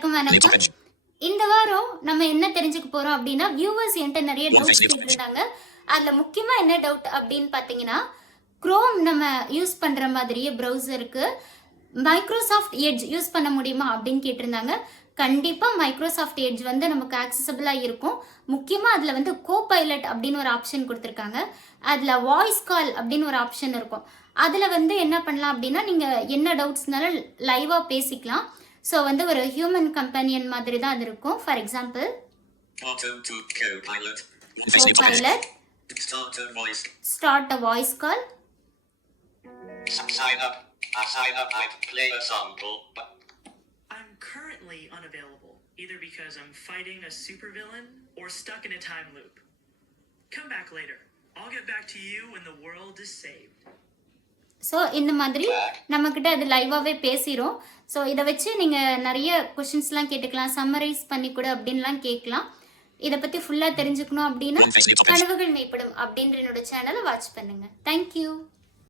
எல்லாருக்கும் வணக்கம். இந்த வாரம் நம்ம என்ன தெரிஞ்சுக்க போறோம் அப்படின்னா, வியூவர்ஸ் என்கிட்ட நிறைய டவுட்ஸ் கேட்டிருந்தாங்க. அதுல முக்கியமா என்ன டவுட் அப்படின்னு பார்த்தீங்கன்னா, குரோம் நம்ம யூஸ் பண்ற மாதிரியே ப்ரௌசருக்கு மைக்ரோசாஃப்ட் எட்ஜ் யூஸ் பண்ண முடியுமா அப்படின்னு கேட்டிருந்தாங்க. கண்டிப்பா மைக்ரோசாஃப்ட் எட்ஜ் வந்து நமக்கு ஆக்சசபிளா இருக்கும். முக்கியமா அதுல வந்து கோபைலட் அப்படின்னு ஒரு ஆப்ஷன் கொடுத்துருக்காங்க. அதுல வாய்ஸ் கால் அப்படின்னு ஒரு ஆப்ஷன் இருக்கும். அதுல வந்து என்ன பண்ணலாம் அப்படின்னா, நீங்க என்ன டவுட்ஸ்னாலும் லைவா பேசிக்கலாம். ஸோ வந்து ஒரு ஹியூமன் கம்பெனியன் மாதிரி தான் அது இருக்கும். For example Copilot, start a voice call. Sign up. I'd play a sample. I'm currently unavailable, either because I'm fighting a supervillain or stuck in a time loop. Come back later. I'll get back to you when the world is saved. So இந்த மாதிரி நம்மக்கிட்ட அது லைவாகவே பேசிடும். So இதை வச்சு நீங்கள் நிறைய கொஷின்ஸ்லாம் கேட்டுக்கலாம், சம்மரைஸ் பண்ணி கொடு அப்படின்லாம் கேட்கலாம். இதை பற்றி ஃபுல்லாக தெரிஞ்சுக்கணும் அப்படின்னா கனவுகள் மெய்ப்படும் அப்படின்ற என்னோட சேனலை வாட்ச் பண்ணுங்கள். தேங்க்யூ.